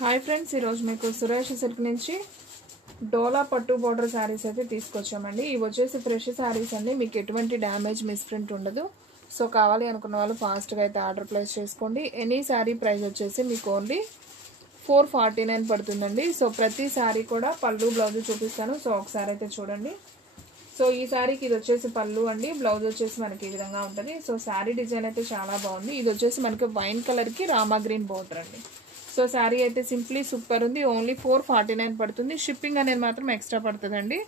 Hi friends, ఈరోజు మీకు Suresh silk నుంచి డోలా పట్టు బోర్డర్ శారీస్ అయితే తీసుకొచ్చామండి. ఇవి వచ్చేసి ఫ్రెష్ శారీస్ అండి, మీకు ఎటువంటి డ్యామేజ్ మిస్ప్రింట్ ఉండదు. సో కావాలి అనుకున్న వాళ్ళు ఫాస్ట్గా అయితే ఆర్డర్ ప్లేస్ చేసుకోండి. ఎనీ శారీ ప్రైస్ వచ్చేసి మీకు ఓన్లీ 449 పడుతుందండి. సో ప్రతి శారీ కూడా పళ్ళు బ్లౌజ్ చూపిస్తాను. సో ఒకసారి అయితే చూడండి. సో ఈ శారీకి ఇది వచ్చేసి పళ్ళు అండి, బ్లౌజ్ వచ్చేసి మనకి ఈ విధంగా ఉంటుంది. సో శారీ డిజైన్ అయితే చాలా బాగుంది. ఇది వచ్చేసి మనకి వైన్ కలర్కి రామా గ్రీన్ బోర్డర్ అండి. సో శారీ అయితే సింప్లీ సూపర్ ఉంది. ఓన్లీ 449 పడుతుంది. షిప్పింగ్ అనేది మాత్రం ఎక్స్ట్రా పడుతుందండి.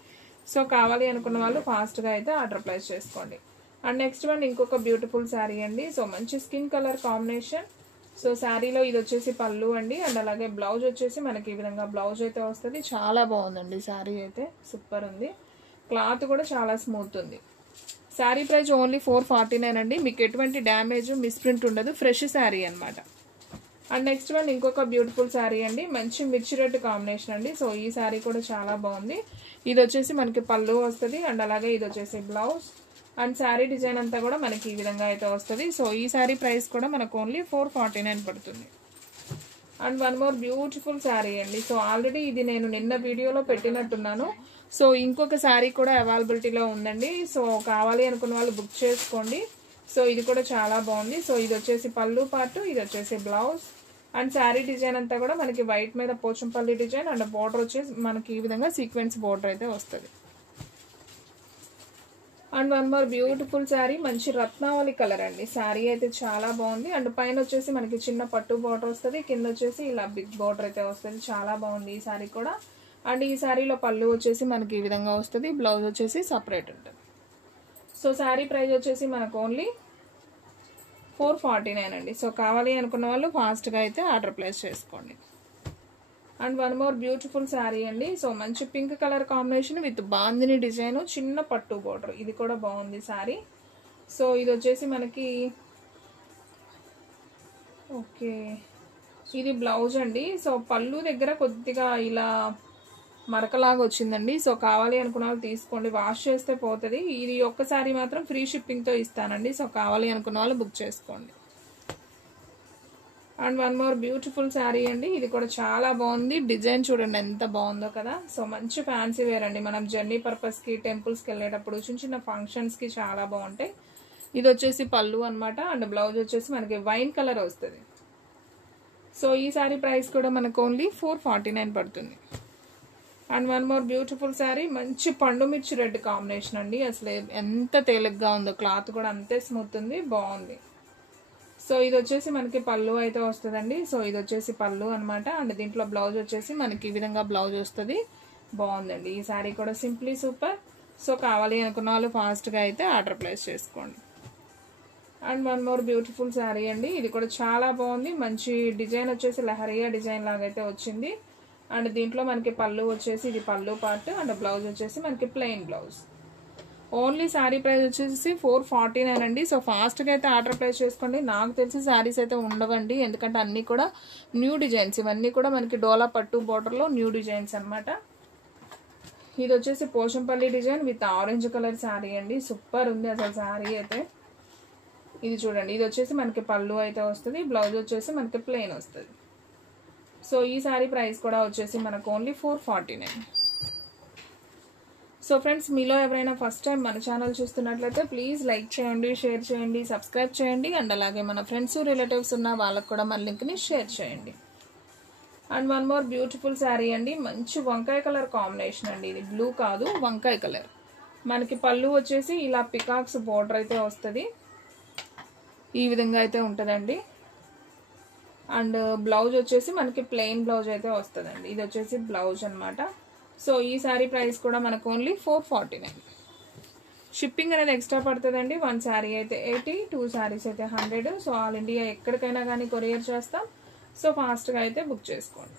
సో కావాలి అనుకున్న వాళ్ళు ఫాస్ట్గా అయితే ఆర్డర్ ప్లేస్ చేసుకోండి. అండ్ నెక్స్ట్ వన్ ఇంకొక బ్యూటిఫుల్ శారీ అండి. సో మంచి స్కిన్ కలర్ కాంబినేషన్. సో శారీలో ఇది వచ్చేసి పళ్ళు అండి, అండ్ అలాగే బ్లౌజ్ వచ్చేసి మనకి ఈ విధంగా బ్లౌజ్ అయితే వస్తుంది. చాలా బాగుందండి శారీ అయితే, సూపర్ ఉంది. క్లాత్ కూడా చాలా స్మూత్ ఉంది. శారీ ప్రైస్ ఓన్లీ 449 అండి. మీకు ఎటువంటి డ్యామేజ్ మిస్ప్రింట్ ఉండదు. ఫ్రెష్ శారీ అనమాట. అండ్ నెక్స్ట్ వన్ ఇంకొక బ్యూటిఫుల్ శారీ అండి, మంచి మిర్చి రెడ్ కాంబినేషన్ అండి. సో ఈ శారీ కూడా చాలా బాగుంది. ఇది వచ్చేసి మనకి పళ్ళు వస్తుంది, అండ్ అలాగే ఇది వచ్చేసి బ్లౌజ్. అండ్ శారీ డిజైన్ అంతా కూడా మనకి ఈ విధంగా అయితే వస్తుంది. సో ఈ శారీ ప్రైస్ కూడా మనకు ఓన్లీ 449 పడుతుంది. And one more beautiful sari అండి. సో ఆల్రెడీ ఇది నేను నిన్న వీడియోలో పెట్టినట్టున్నాను. సో ఇంకొక శారీ కూడా అవైలబిలిటీలో ఉందండి. సో కావాలి అనుకున్న వాళ్ళు బుక్ చేసుకోండి. సో ఇది కూడా చాలా బాగుంది. సో ఇది వచ్చేసి పళ్ళు పార్ట్, ఇది వచ్చేసి బ్లౌజ్. అండ్ శారీ డిజైన్ అంతా కూడా మనకి వైట్ మీద పోచంపల్లి డిజైన్, అండ్ బోర్డర్ వచ్చేసి మనకి ఈ విధంగా సీక్వెన్స్ బోర్డర్ అయితే వస్తుంది. And one more beautiful sari, మంచి రత్నావళి కలర్ అండి. శారీ అయితే చాలా బాగుంది. అండ్ పైన వచ్చేసి మనకి చిన్న పట్టు బోర్డర్ వస్తుంది, కింద వచ్చేసి ఇలా బిగ్ బోర్డర్ అయితే వస్తుంది. చాలా బాగుంది ఈ శారీ కూడా. అండ్ ఈ శారీలో పళ్ళు వచ్చేసి మనకి ఈ విధంగా వస్తుంది, బ్లౌజ్ వచ్చేసి సపరేట్ ఉంటుంది. సో శారీ ప్రైస్ వచ్చేసి మనకు ఓన్లీ 449 అండి. సో కావాలి అనుకున్న వాళ్ళు ఫాస్ట్గా అయితే ఆర్డర్ ప్లేస్ చేసుకోండి. And one more beautiful sari అండి. సో మంచి pink colour combination with bandhani design, చిన్న పట్టు బోర్డర్. ఇది కూడా బాగుంది శారీ. సో ఇది వచ్చేసి మనకి ఓకే, ఇది బ్లౌజ్ అండి. సో పళ్ళు దగ్గర కొద్దిగా ఇలా మరకలాగా వచ్చిందండి. సో కావాలి అనుకున్న వాళ్ళు తీసుకోండి, వాష్ చేస్తే పోతుంది. ఇది ఒక్కసారి మాత్రం ఫ్రీ షిప్పింగ్తో ఇస్తానండి. సో కావాలి అనుకున్న వాళ్ళు బుక్ చేసుకోండి. And one more beautiful sari అండి. ఇది కూడా చాలా బాగుంది. డిజైన్ చూడండి ఎంత బాగుందో కదా. సో మంచి ఫ్యాన్సీ వేర్ అండి, మనం జర్నీ పర్పస్కి, టెంపుల్స్కి వెళ్ళేటప్పుడు, చిన్న చిన్న ఫంక్షన్స్కి చాలా బాగుంటాయి. ఇది వచ్చేసి పళ్ళు అనమాట, అండ్ బ్లౌజ్ వచ్చేసి మనకి వైన్ కలర్ వస్తుంది. సో ఈ శారీ ప్రైస్ కూడా మనకు ఓన్లీ 449 పడుతుంది. And one more beautiful sari, మంచి పండు మిర్చి రెడ్ కాంబినేషన్ అండి. అసలు ఎంత తేలిగ్గా ఉందో, క్లాత్ కూడా అంతే స్మూత్ ఉంది, బాగుంది. సో ఇది వచ్చేసి మనకి పళ్ళు అయితే వస్తుందండి. సో ఇది వచ్చేసి పళ్ళు అనమాట, అండ్ దీంట్లో బ్లౌజ్ వచ్చేసి మనకి ఈ విధంగా బ్లౌజ్ వస్తుంది. బాగుందండి ఈ శారీ కూడా, సింప్లీ సూపర్. సో కావాలి అనుకున్న వాళ్ళు ఫాస్ట్గా అయితే ఆర్డర్ ప్లేస్ చేసుకోండి. And one more beautiful sari అండి. ఇది కూడా చాలా బాగుంది. మంచి డిజైన్ వచ్చేసి లహరియా డిజైన్ లాగా అయితే వచ్చింది. అండ్ దీంట్లో మనకి పళ్ళు వచ్చేసి ఇది పళ్ళు పార్ట్, అండ్ బ్లౌజ్ వచ్చేసి మనకి plain blouse. Only sari price వచ్చేసి 449 అండి. సో ఫాస్ట్గా అయితే ఆర్డర్ ప్లేస్ చేసుకోండి. నాకు తెలిసి శారీస్ అయితే ఉండవండి, ఎందుకంటే అన్నీ కూడా న్యూ డిజైన్స్. ఇవన్నీ కూడా మనకి డోలా పట్టు బోర్డర్లో న్యూ డిజైన్స్ అనమాట. ఇది వచ్చేసి Pochampally design with orange colour sari అండి. సూపర్ ఉంది అసలు శారీ అయితే. ఇది చూడండి, ఇది వచ్చేసి మనకి పళ్ళు అయితే వస్తుంది, బ్లౌజ్ వచ్చేసి మనకి ప్లెయిన్ వస్తుంది. సో ఈ శారీ ప్రైస్ కూడా వచ్చేసి మనకు ఓన్లీ 449. సో ఫ్రెండ్స్, మీలో ఎవరైనా ఫస్ట్ టైం మన ఛానల్ చూస్తున్నట్లయితే ప్లీజ్ లైక్ చేయండి, షేర్ చేయండి, సబ్స్క్రైబ్ చేయండి. అండ్ అలాగే మన ఫ్రెండ్స్, రిలేటివ్స్ ఉన్న వాళ్ళకు కూడా మన లింక్ని షేర్ చేయండి. And one more beautiful sari అండి, మంచి వంకాయ కలర్ కాంబినేషన్ అండి. ఇది బ్లూ కాదు, వంకాయ కలర్. మనకి పళ్ళు వచ్చేసి ఇలా పికాక్స్ బోర్డర్ అయితే వస్తుంది, ఈ విధంగా అయితే ఉంటుందండి. అండ్ బ్లౌజ్ వచ్చేసి మనకి ప్లెయిన్ బ్లౌజ్ అయితే వస్తుందండి. ఇది వచ్చేసి బ్లౌజ్ అనమాట. సో ఈ శారీ ప్రైస్ కూడా మనకు ఓన్లీ 449. షిప్పింగ్ అనేది ఎక్స్ట్రా పడుతుందండి. 1 శారీ అయితే 80, 2 శారీస్ అయితే 100. సో ఆల్ ఇండియా ఎక్కడికైనా కానీ కొరియర్ చేస్తాం. సో ఫాస్ట్గా అయితే బుక్ చేసుకోండి.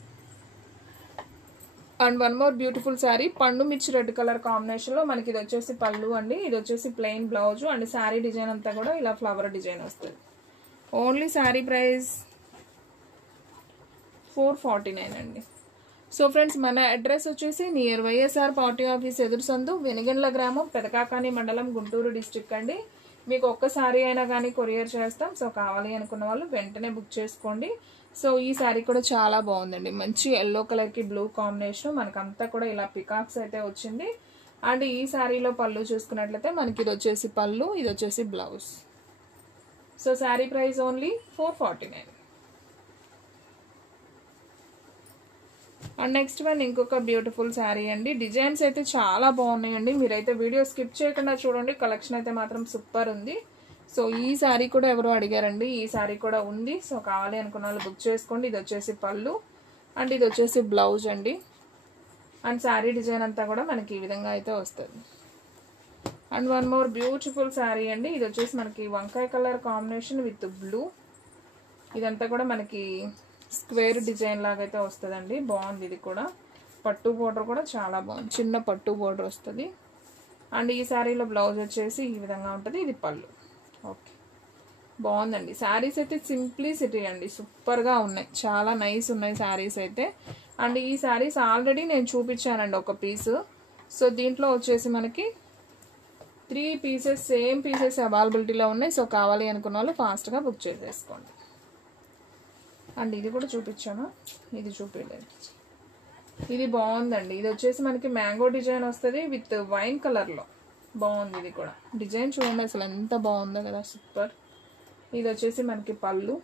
And one more beautiful sari, పండు మిర్చి రెడ్ కలర్ కాంబినేషన్లో మనకి ఇది వచ్చేసి పళ్ళు అండి, ఇది వచ్చేసి plain blouse, and sari design అంతా కూడా ఇలా ఫ్లవర్ డిజైన్ వస్తుంది. ఓన్లీ శారీ ప్రైస్ 449 అండి. సో ఫ్రెండ్స్, మన అడ్రస్ వచ్చేసి నియర్ వైఎస్ఆర్ పార్టీ ఆఫీస్ ఎదురు సందు, వెనిగండ్ల గ్రామం, పెదకాకాని మండలం, గుంటూరు డిస్ట్రిక్ట్ అండి. మీకు ఒక్క శారీ అయినా కానీ కొరియర్ చేస్తాం. సో కావాలి అనుకున్న వాళ్ళు వెంటనే బుక్ చేసుకోండి. సో ఈ శారీ కూడా చాలా బాగుందండి. మంచి ఎల్లో కలర్కి బ్లూ కాంబినేషన్, మనకంతా కూడా ఇలా పికాక్స్ అయితే వచ్చింది. అండ్ ఈ శారీలో పళ్ళు చూసుకున్నట్లయితే మనకి ఇది వచ్చేసి పళ్ళు, ఇది వచ్చేసి blouse. So sari price only 449. And next one ఇంకొక బ్యూటిఫుల్ శారీ అండి. డిజైన్స్ అయితే చాలా బాగున్నాయండి. మీరైతే వీడియో స్కిప్ చేయకుండా చూడండి. కలెక్షన్ అయితే మాత్రం సూపర్ ఉంది. సో ఈ శారీ కూడా ఎవరో అడిగారండి, ఈ శారీ కూడా ఉంది. సో కావాలి అనుకున్న వాళ్ళు బుక్ చేసుకోండి. ఇది వచ్చేసి పళ్ళు అండ్ ఇది వచ్చేసి బ్లౌజ్ అండి. అండ్ శారీ డిజైన్ అంతా కూడా మనకి ఈ విధంగా అయితే వస్తుంది. And one more beautiful sari అండి. ఇది వచ్చేసి మనకి వంకాయ కలర్ కాంబినేషన్ విత్ బ్లూ. ఇదంతా కూడా మనకి స్క్వేర్ డిజైన్ లాగా అయితే వస్తుందండి. బాగుంది. ఇది కూడా పట్టు బోర్డర్ కూడా చాలా బాగుంది, చిన్న పట్టు బోర్డర్ వస్తుంది. అండ్ ఈ శారీలో బ్లౌజ్ వచ్చేసి ఈ విధంగా ఉంటుంది. ఇది పళ్ళు. ఓకే, బాగుందండి. శారీస్ అయితే సింప్లిసిటీ అండి, సూపర్గా ఉన్నాయి, చాలా నైస్ ఉన్నాయి శారీస్ అయితే. అండ్ ఈ శారీస్ ఆల్రెడీ నేను చూపించానండి ఒక పీసు. సో దీంట్లో వచ్చేసి మనకి 3 పీసెస్ సేమ్ పీసెస్ అవైలబిలిటీలో ఉన్నాయి. సో కావాలి అనుకున్న వాళ్ళు ఫాస్ట్గా బుక్ చేసేసుకోండి. అండ్ ఇది కూడా చూపించాను, ఇది చూపించలేదు. ఇది బాగుందండి. ఇది వచ్చేసి మనకి మ్యాంగో డిజైన్ వస్తుంది విత్ వైన్ కలర్లో. బాగుంది. ఇది కూడా డిజైన్ చూడండి అసలు ఎంత బాగుందో కదా, సూపర్. ఇది వచ్చేసి మనకి పళ్ళు,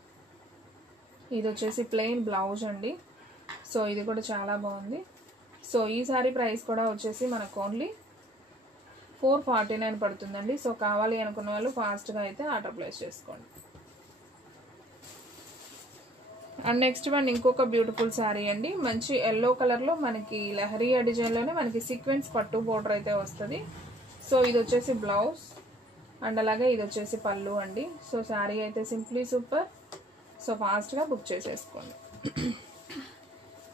ఇది వచ్చేసి ప్లెయిన్ బ్లౌజ్ అండి. సో ఇది కూడా చాలా బాగుంది. సో ఈ సారీ ప్రైస్ కూడా వచ్చేసి మనకు ఓన్లీ 449 పడుతుందండి. సో కావాలి అనుకున్న వాళ్ళు ఫాస్ట్గా అయితే ఆర్డర్ ప్లేస్ చేసుకోండి. అండ్ నెక్స్ట్ వన్ ఇంకొక బ్యూటిఫుల్ శారీ అండి. మంచి ఎల్లో కలర్లో మనకి లహరియా డిజైన్లోనే మనకి సీక్వెన్స్ పట్టు బోర్డర్ అయితే వస్తుంది. సో ఇది వచ్చేసి బ్లౌజ్ అండ్ అలాగే ఇది వచ్చేసి పళ్ళు అండి. సో శారీ అయితే సింప్లీ సూపర్. సో ఫాస్ట్గా బుక్ చేసేసుకోండి.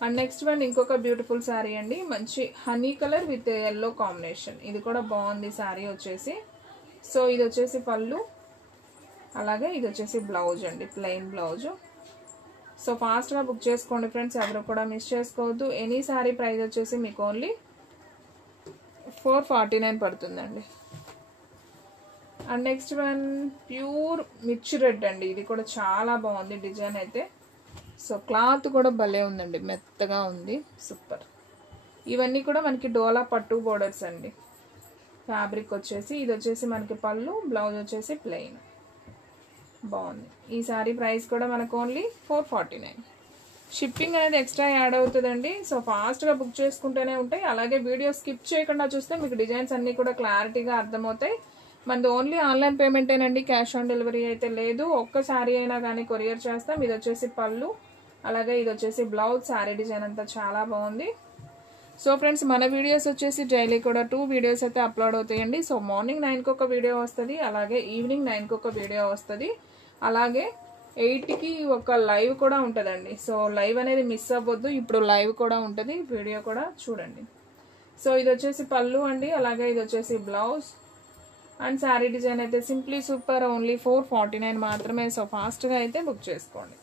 అండ్ నెక్స్ట్ వన్ ఇంకొక బ్యూటిఫుల్ శారీ అండి. మంచి honey colour with yellow combination. ఇది కూడా బాగుంది శారీ వచ్చేసి. సో ఇది వచ్చేసి పళ్ళు, అలాగే ఇది వచ్చేసి బ్లౌజ్ అండి, ప్లెయిన్ బ్లౌజ్. సో ఫాస్ట్గా బుక్ చేసుకోండి ఫ్రెండ్స్, ఎవరు కూడా మిస్ చేసుకోవద్దు. ఎనీ శారీ ప్రైస్ వచ్చేసి మీకు ఓన్లీ 449 పడుతుందండి. అండ్ నెక్స్ట్ వన్ ప్యూర్ మిర్చి రెడ్ అండి. ఇది కూడా చాలా బాగుంది డిజైన్ అయితే. సో క్లాత్ కూడా భలే ఉందండి, మెత్తగా ఉంది, సూపర్. ఇవన్నీ కూడా మనకి డోలా పట్టు బోర్డర్స్ అండి. ఫ్యాబ్రిక్ వచ్చేసి ఇది వచ్చేసి మనకి పళ్ళు, బ్లౌజ్ వచ్చేసి ప్లెయిన్. బాగుంది. ఈ సారీ ప్రైస్ కూడా మనకు ఓన్లీ 449. షిప్పింగ్ అనేది ఎక్స్ట్రా యాడ్ అవుతుందండి. సో ఫాస్ట్గా బుక్ చేసుకుంటూనే ఉంటాయి. అలాగే వీడియో స్కిప్ చేయకుండా చూస్తే మీకు డిజైన్స్ అన్నీ కూడా క్లారిటీగా అర్థమవుతాయి. మనది ఓన్లీ ఆన్లైన్ పేమెంటేనండి, క్యాష్ ఆన్ డెలివరీ అయితే లేదు. ఒక్క శారీ అయినా కానీ కొరియర్ చేస్తాం. ఇది వచ్చేసి పళ్ళు, అలాగే ఇది వచ్చేసి బ్లౌజ్. శారీ డిజైన్ అంతా చాలా బాగుంది. సో ఫ్రెండ్స్, మన వీడియోస్ వచ్చేసి డైలీ కూడా 2 వీడియోస్ అయితే అప్లోడ్ అవుతాయండి. సో మార్నింగ్ 9కి ఒక వీడియో వస్తుంది, అలాగే ఈవినింగ్ 9కి ఒక వీడియో వస్తుంది, అలాగే 8కి ఒక లైవ్ కూడా ఉంటుందండి. సో లైవ్ అనేది మిస్ అవ్వద్దు. ఇప్పుడు లైవ్ కూడా ఉంటుంది, వీడియో కూడా చూడండి. సో ఇది వచ్చేసి పళ్ళు అండి, అలాగే ఇది వచ్చేసి బ్లౌజ్. అండ్ శారీ డిజైన్ అయితే సింప్లీ సూపర్, ఓన్లీ 449 మాత్రమే. సో ఫాస్ట్గా అయితే బుక్ చేసుకోండి.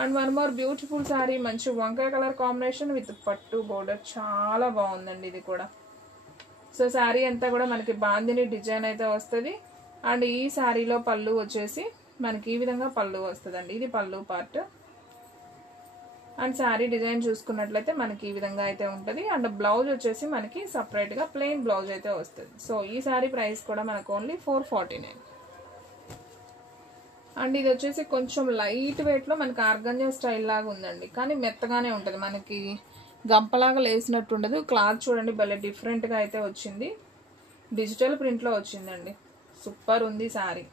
And one more beautiful sari, మంచి వంకాయ కలర్ కాంబినేషన్ విత్ పట్టు బోర్డర్, చాలా బాగుందండి ఇది కూడా. సో శారీ అంతా కూడా మనకి బాందిని డిజైన్ అయితే వస్తుంది. అండ్ ఈ శారీలో పళ్ళు వచ్చేసి మనకి ఈ విధంగా పళ్ళు వస్తుందండి. ఇది పళ్ళు పార్ట్. అండ్ శారీ డిజైన్ చూసుకున్నట్లయితే మనకి ఈ విధంగా అయితే ఉంటుంది. అండ్ బ్లౌజ్ వచ్చేసి మనకి సపరేట్గా ప్లెయిన్ బ్లౌజ్ అయితే వస్తుంది. సో ఈ శారీ ప్రైస్ కూడా మనకు ఓన్లీ 449. అండ్ ఇది వచ్చేసి కొంచెం లైట్ వెయిట్లో మనకి ఆర్గంజా స్టైల్ లాగా ఉందండి, కానీ మెత్తగానే ఉంటుంది, మనకి గంపలాగా లేసినట్టు ఉండదు. క్లాత్ చూడండి భలే డిఫరెంట్గా అయితే వచ్చింది, డిజిటల్ ప్రింట్లో వచ్చిందండి. సూపర్ ఉంది శారీ.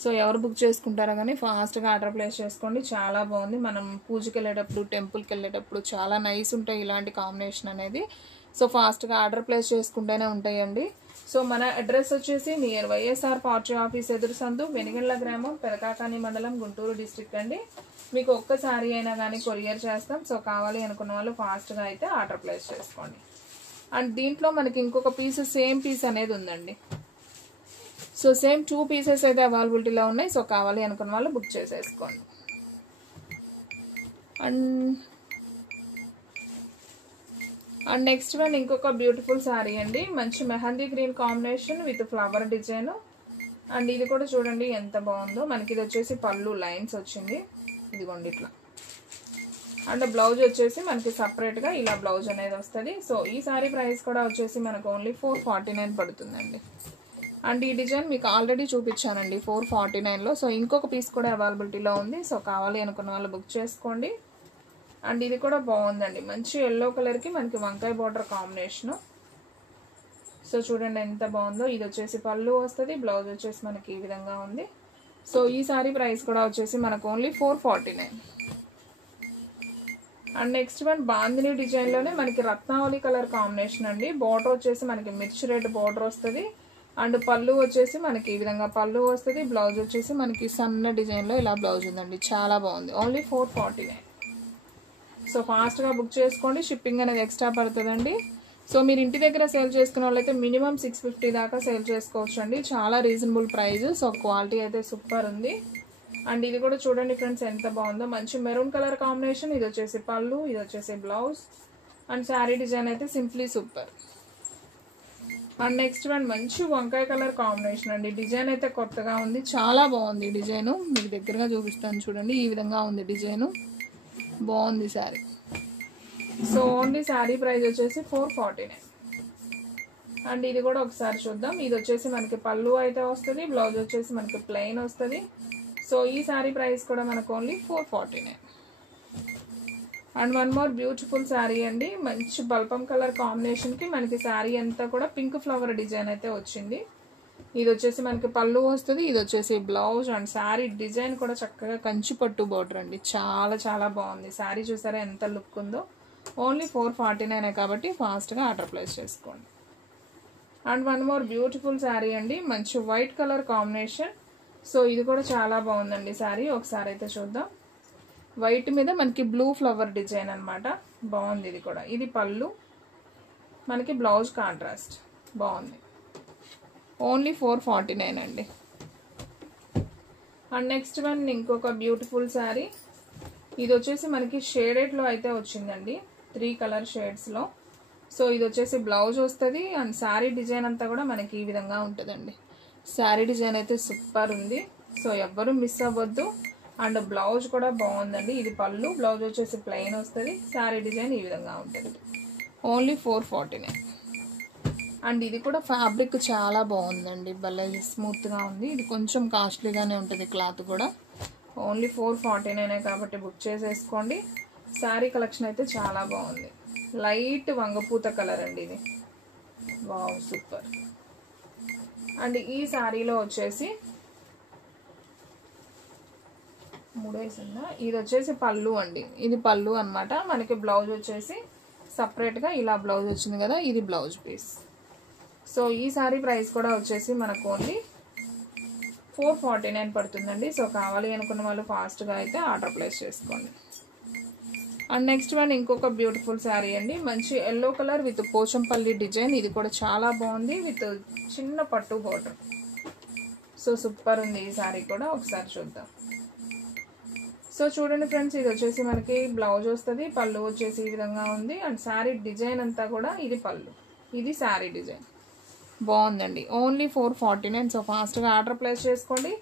సో ఎవరు బుక్ చేసుకుంటారో కానీ ఫాస్ట్గా ఆర్డర్ ప్లేస్ చేసుకోండి. చాలా బాగుంది. మనం పూజకి వెళ్ళేటప్పుడు, టెంపుల్కి వెళ్ళేటప్పుడు చాలా నైస్ ఉంటాయి ఇలాంటి కాంబినేషన్ అనేది. సో ఫాస్ట్గా ఆర్డర్ ప్లేస్ చేసుకుంటూనే ఉంటాయండి. సో మన అడ్రస్ వచ్చేసి నియర్ వైఎస్ఆర్ పార్టీ ఆఫీస్ ఎదురు సందు, వెనిగండ్ల గ్రామం, పెదకాకాని మండలం, గుంటూరు డిస్ట్రిక్ట్ అండి. మీకు ఒక్క శారీ అయినా కానీ కొరియర్ చేస్తాం. సో కావాలి అనుకున్న వాళ్ళు ఫాస్ట్గా అయితే ఆర్డర్ ప్లేస్ చేసుకోండి. అండ్ దీంట్లో మనకి ఇంకొక పీస్, సేమ్ పీస్ అనేది ఉందండి. సో సేమ్ 2 పీసెస్ అయితే అవైలబిలిటీలో ఉన్నాయి. సో కావాలి అనుకున్న వాళ్ళు బుక్ చేసేసుకోండి. అండ్ నెక్స్ట్ వన్ ఇంకొక బ్యూటిఫుల్ శారీ అండి. మంచి mehndi green combination with flower design. And ఇది కూడా చూడండి ఎంత బాగుందో. మనకి ఇది వచ్చేసి పళ్ళు లైన్స్ వచ్చింది, ఇదిగోండి ఇట్లా. అండ్ బ్లౌజ్ వచ్చేసి మనకి సపరేట్గా ఇలా బ్లౌజ్ అనేది వస్తుంది. సో ఈ సారీ ప్రైస్ కూడా వచ్చేసి మనకు ఓన్లీ 449 పడుతుందండి. అండ్ ఈ డిజైన్ మీకు ఆల్రెడీ చూపించానండి 449లో. సో ఇంకొక పీస్ కూడా అవైలబిలిటీలో ఉంది. సో కావాలి అనుకున్న వాళ్ళు బుక్ చేసుకోండి. అండ్ ఇది కూడా బాగుందండి, మంచి ఎల్లో కలర్కి మనకి వంకాయ బార్డర్ కాంబినేషను. సో చూడండి ఎంత బాగుందో. ఇది వచ్చేసి పళ్ళు వస్తుంది, బ్లౌజ్ వచ్చేసి మనకి ఈ విధంగా ఉంది. సో ఈ సారీ ప్రైస్ కూడా వచ్చేసి మనకు only 449. And next one bandhani డిజైన్లోనే మనకి రత్నావళి కలర్ కాంబినేషన్ అండి. బార్డర్ వచ్చేసి మనకి మిర్చి రెడ్ బార్డర్ వస్తుంది. అండ్ పళ్ళు వచ్చేసి మనకి ఈ విధంగా పళ్ళు వస్తుంది. బ్లౌజ్ వచ్చేసి మనకి సన్న డిజైన్లో ఇలా బ్లౌజ్ ఉందండి, చాలా బాగుంది. ఓన్లీ 449. సో ఫాస్ట్గా బుక్ చేసుకోండి, షిప్పింగ్ అనేది ఎక్స్ట్రా పడుతుందండి. సో మీరు ఇంటి దగ్గర సేల్ చేసుకునే వాళ్ళైతే మినిమం 650 దాకా సేల్ చేసుకోవచ్చు అండి, చాలా రీజనబుల్ ప్రైస్. సో క్వాలిటీ అయితే సూపర్ ఉంది. అండ్ ఇది కూడా చూడండి ఫ్రెండ్స్ ఎంత బాగుందో, మంచి మెరూన్ కలర్ కాంబినేషన్. ఇది వచ్చేసి పళ్ళు, ఇది వచ్చేసి బ్లౌజ్. అండ్ శారీ డిజైన్ అయితే simply super. And next one మంచి వంకాయ కలర్ కాంబినేషన్ అండి. డిజైన్ అయితే కొత్తగా ఉంది, చాలా బాగుంది డిజైను. మీకు దగ్గరగా చూపిస్తాను చూడండి, ఈ విధంగా ఉంది డిజైను, బాగుంది sari. So only sari price వచ్చేసి 449. అండ్ ఇది కూడా ఒకసారి చూద్దాం. ఇది వచ్చేసి మనకి పళ్ళు అయితే వస్తుంది, బ్లౌజ్ వచ్చేసి మనకి ప్లెయిన్ వస్తుంది. సో ఈ శారీ ప్రైస్ కూడా మనకు only 449. And one more beautiful sari అండి, మంచి బల్పం కలర్ కాంబినేషన్కి మనకి శారీ అంతా కూడా పింక్ ఫ్లవర్ డిజైన్ అయితే వచ్చింది. ఇది వచ్చేసి మనకి పళ్ళు వస్తుంది, ఇది వచ్చేసి బ్లౌజ్. అండ్ శారీ డిజైన్ కూడా చక్కగా కంచి పట్టు బోర్డర్ అండి, చాలా చాలా బాగుంది. శారీ చూసారా ఎంత లుక్ ఉందో. ఓన్లీ 449 కాబట్టి ఫాస్ట్గా ఆర్డర్ ప్లేస్ చేసుకోండి. And one more beautiful sari అండి, మంచి వైట్ కలర్ కాంబినేషన్. సో ఇది కూడా చాలా బాగుందండి శారీ, ఒకసారి అయితే చూద్దాం. వైట్ మీద మనకి బ్లూ ఫ్లవర్ డిజైన్ అనమాట, బాగుంది ఇది కూడా. ఇది పళ్ళు, మనకి బ్లౌజ్ కాంట్రాస్ట్, బాగుంది. ఓన్లీ 449 అండి. అండ్ నెక్స్ట్ వన్ ఇంకొక బ్యూటిఫుల్ శారీ. ఇది వచ్చేసి మనకి షేడెడ్లో అయితే వచ్చిందండి, 3 కలర్ షేడ్స్లో. సో ఇది వచ్చేసి బ్లౌజ్ వస్తుంది. అండ్ శారీ డిజైన్ అంతా కూడా మనకి ఈ విధంగా ఉంటుందండి. శారీ డిజైన్ అయితే సూపర్ ఉంది, సో ఎవ్వరూ మిస్ అవ్వద్దు. అండ్ బ్లౌజ్ కూడా బాగుందండి. ఇది పళ్ళు, బ్లౌజ్ వచ్చేసి ప్లెయిన్ వస్తుంది. శారీ డిజైన్ ఈ విధంగా ఉంటుంది. ఓన్లీ 449. అండ్ ఇది కూడా ఫ్యాబ్రిక్ చాలా బాగుందండి, భలే స్మూత్గా ఉంది. ఇది కొంచెం కాస్ట్లీగానే ఉంటుంది క్లాత్ కూడా. ఓన్లీ 449 కాబట్టి బుక్ చేసేసుకోండి. శారీ కలెక్షన్ అయితే చాలా బాగుంది, లైట్ వంగపూత కలర్ అండి ఇది, వావ్ సూపర్. అండ్ ఈ శారీలో వచ్చేసి ఇది వచ్చేసి పళ్ళు అండి, ఇది పళ్ళు అనమాట. మనకి బ్లౌజ్ వచ్చేసి సపరేట్గా ఇలా బ్లౌజ్ వచ్చింది కదా, ఇది బ్లౌజ్ పీస్. సో ఈ శారీ ప్రైస్ కూడా వచ్చేసి మనకు ఓన్లీ 449 పడుతుందండి. సో కావాలి అనుకున్న వాళ్ళు ఫాస్ట్గా అయితే ఆర్డర్ ప్లేస్ చేసుకోండి. అండ్ నెక్స్ట్ వన్ ఇంకొక బ్యూటిఫుల్ శారీ అండి, మంచి yellow colour with Pochampally design. ఇది కూడా చాలా బాగుంది, విత్ చిన్న పట్టు బోర్డర్. సో సూపర్ ఉంది ఈ శారీ కూడా, ఒకసారి చూద్దాం. సో చూడండి ఫ్రెండ్స్, ఇది వచ్చేసి మనకి బ్లౌజ్ వస్తుంది, పళ్ళు వచ్చేసి ఈ విధంగా ఉంది. అండ్ శారీ డిజైన్ అంతా కూడా ఇది పళ్ళు, ఇది శారీ డిజైన్, బాగుందండి. ఓన్లీ 449. సో ఫాస్ట్గా ఆర్డర్ ప్లేస్ చేసుకోండి.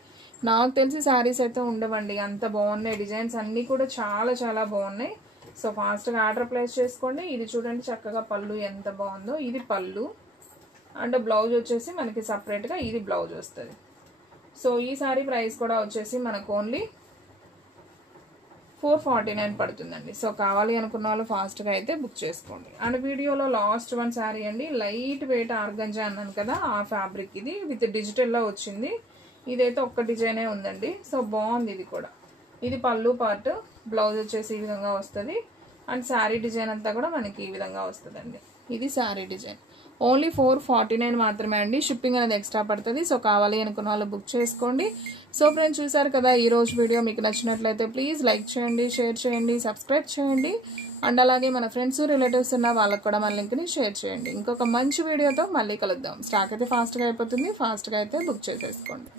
నాకు తెలిసి శారీస్ అయితే ఉండవండి, అంత బాగున్నాయి డిజైన్స్ అన్నీ కూడా చాలా చాలా బాగున్నాయి. సో ఫాస్ట్గా ఆర్డర్ ప్లేస్ చేసుకోండి. ఇది చూడండి చక్కగా పళ్ళు ఎంత బాగుందో, ఇది పళ్ళు. అండ్ బ్లౌజ్ వచ్చేసి మనకి సపరేట్గా ఇది బ్లౌజ్ వస్తుంది. సో ఈ శారీ ప్రైస్ కూడా వచ్చేసి మనకు ఓన్లీ 449 పడుతుందండి. సో కావాలి అనుకున్న వాళ్ళు ఫాస్ట్గా అయితే బుక్ చేసుకోండి. అండ్ వీడియోలో లాస్ట్ వన్ శారీ అండి, లైట్ వెయిట్ ఆర్గంజా అన్నాను కదా, ఆ ఫ్యాబ్రిక్ ఇది విత్ డిజిటల్లో వచ్చింది. ఇదైతే ఒక్క డిజైనే ఉందండి. సో బాగుంది ఇది కూడా. ఇది పళ్ళు పార్ట్, బ్లౌజ్ వచ్చేసి ఈ విధంగా వస్తుంది. అండ్ శారీ డిజైన్ అంతా కూడా మనకి ఈ విధంగా వస్తుందండి. ఇది శారీ డిజైన్. ఓన్లీ 449 మాత్రమే అండి, షిప్పింగ్ అనేది ఎక్స్ట్రా పడుతుంది. సో కావాలి అనుకున్న వాళ్ళు బుక్ చేసుకోండి. సో ఫ్రెండ్స్ చూసారు కదా, ఈ రోజు వీడియో మీకు నచ్చినట్లయితే ప్లీజ్ లైక్ చేయండి, షేర్ చేయండి, సబ్స్క్రైబ్ చేయండి. అండ్ అలాగే మన ఫ్రెండ్స్ రిలేటివ్స్ ఉన్న వాళ్ళకి కూడా మన లింక్ని షేర్ చేయండి. ఇంకొక మంచి వీడియోతో మళ్ళీ కలుద్దాం. స్టాక్ అయితే ఫాస్ట్గా అయిపోతుంది, ఫాస్ట్గా అయితే బుక్ చేసేసుకోండి.